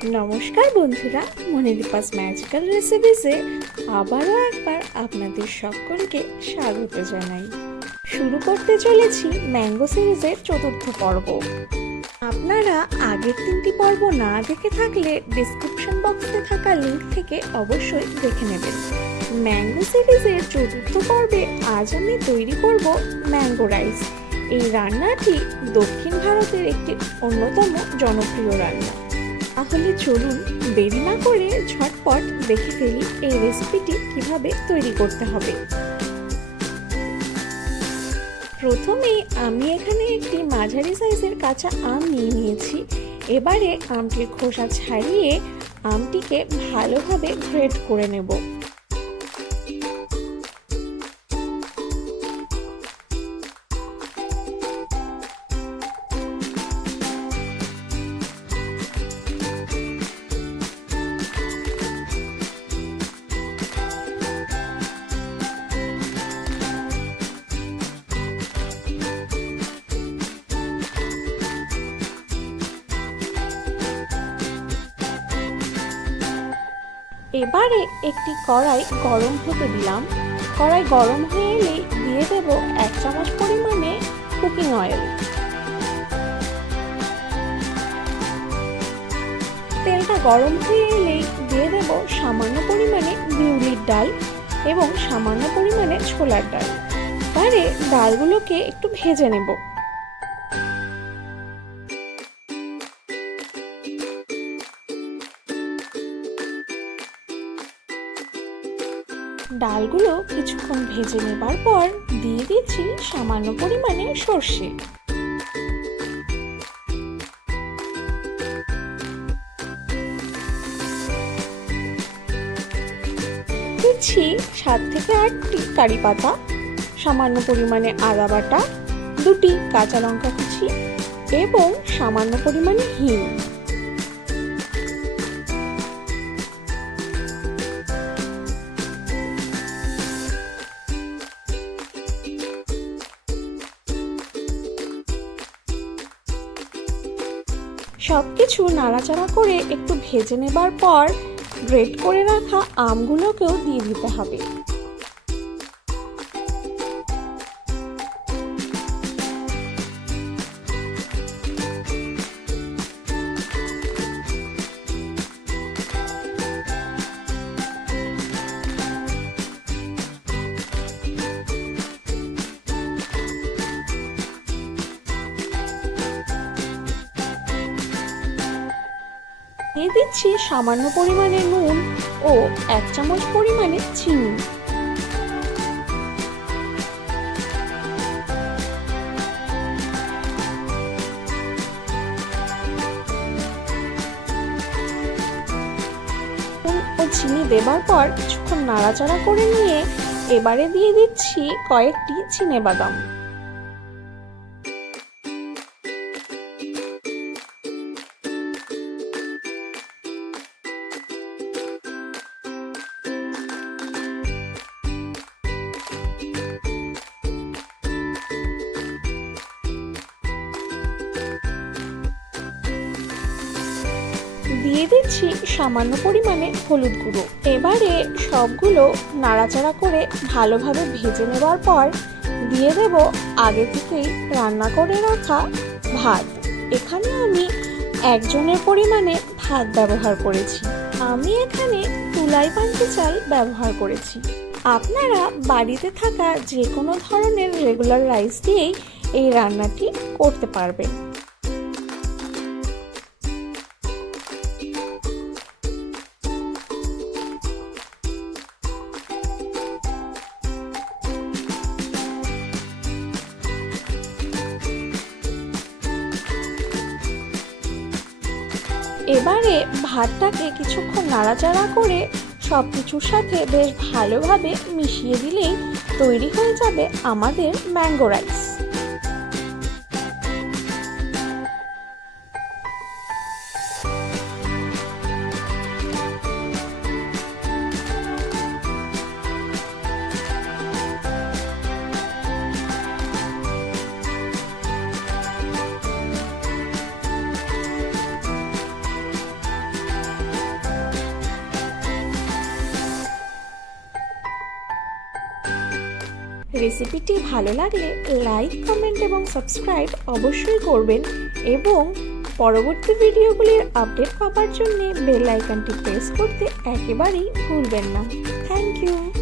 নমস্কার বন্ধুরা, মনিদীপাস ম্যাজিক্যাল রেসিপিসে আবারও একবার আপনাদের সকলকে স্বাগত জানাই। শুরু করতে চলেছি ম্যাঙ্গো সিরিজের চতুর্থ পর্ব। আপনারা আগের 3টি পর্ব না দেখে থাকলে ডেসক্রিপশন বক্সে থাকা লিংক থেকে অবশ্যই দেখে নেবেন। ম্যাঙ্গো সিরিজের চতুর্থ পর্বে আজ আমি তৈরি করব ম্যাঙ্গো রাইস। এই রান্নাটি দক্ষিণ ভারতের একটি অন্যতম জনপ্রিয় রান্না। তাহলে চলুন দেরি না করে ঝটপট দেখে ফেলি এই রেসিপিটি কিভাবে তৈরি করতে হবে। প্রথমে আমি এখানে একটি মাঝারি সাইজের কাঁচা আম নিয়ে নিয়েছি। এবারে আমটির খোসা ছাড়িয়ে আমটিকে ভালোভাবে গ্রেট করে নেব। এবারে একটি কড়াই গরম হতে দিলাম। কড়াই গরম হয়ে এলেই দিয়ে দেব 1 চামচ পরিমাণে কুকিং অয়েল। তেলটা গরম হয়ে এলেই দিয়ে দেব সামান্য পরিমাণে বিউলির ডাল এবং সামান্য পরিমাণে ছোলার ডাল। এবারে ডালগুলোকে একটু ভেজে নেব। ডালগুলো কিছুক্ষণ ভেজে নেবার পর দিয়ে দিচ্ছি সামান্য পরিমাণে সর্ষে। দিচ্ছি 7 থেকে 8টি কারি পাতা, সামান্য পরিমাণে আদা বাটা, 2টি কাঁচা লঙ্কা কুচি এবং সামান্য পরিমাণে হিং। সবকিছু নাড়াচাড়া করে একটু ভেজে নেবার পর গ্রেট করে রাখা আমগুলোকেও দিয়ে দিতে হবে। দিয়ে দিচ্ছি সামান্য পরিমাণে নুন ও 1 চামচ পরিমাণে চিনি। নুন ও চিনি দেবার পর কিছুক্ষণ নাড়াচাড়া করে নিয়ে এবারে দিয়ে দিচ্ছি কয়েকটি চিনেবাদাম। দিয়ে দিচ্ছি সামান্য পরিমাণে হলুদ গুঁড়ো। এবারে সবগুলো নাড়াচাড়া করে ভালোভাবে ভেজে নেবার পর দিয়ে দেব আগে থেকেই রান্না করে রাখা ভাত। এখানে আমি একজনের পরিমাণে ভাত ব্যবহার করেছি। আমি এখানে তুলাই পান্তি চাল ব্যবহার করেছি। আপনারা বাড়িতে থাকা যে কোনো ধরনের রেগুলার রাইস দিয়েই এই রান্নাটি করতে পারবেন। এবারে ভাতটাকে কিছুক্ষণ নাড়াচাড়া করে সবকিছুর সাথে বেশ ভালোভাবে মিশিয়ে দিলেই তৈরি হয়ে যাবে আমাদের ম্যাঙ্গো রাইস। রেসিপিটি ভালো লাগলে লাইক, কমেন্ট এবং সাবস্ক্রাইব অবশ্যই করবেন এবং পরবর্তী ভিডিওগুলির আপডেট পাওয়ার জন্য বেল আইকনটি প্রেস করতে একেবারেই ভুলবেন না। Thank you.